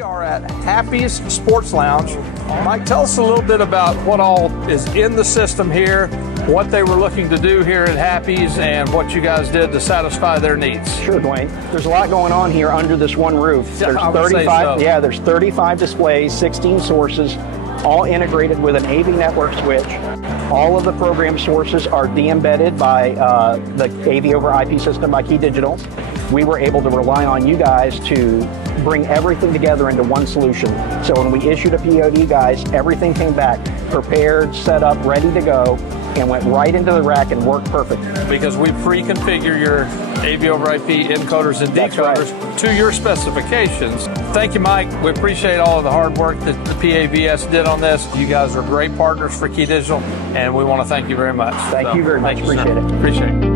We are at Happy's Sports Lounge. Mike, tell us a little bit about what all is in the system here, what they were looking to do here at Happy's, and what you guys did to satisfy their needs. Sure, Dwayne. There's a lot going on here under this one roof. There's 35, there's 35 displays, 16 sources, all integrated with an AV network switch. All of the program sources are de-embedded by the AV over IP system by KeyDigital. We were able to rely on you guys to bring everything together into one solution. So when we issued a PO to you guys, everything came back prepared, set up, ready to go, and went right into the rack and worked perfect. Because we pre-configure your AV over IP encoders and decoders to your specifications. Thank you, Mike. We appreciate all of the hard work that the PAVS did on this. You guys are great partners for KeyDigital, and we want to thank you very much. Thank you very much. Appreciate it. Appreciate it.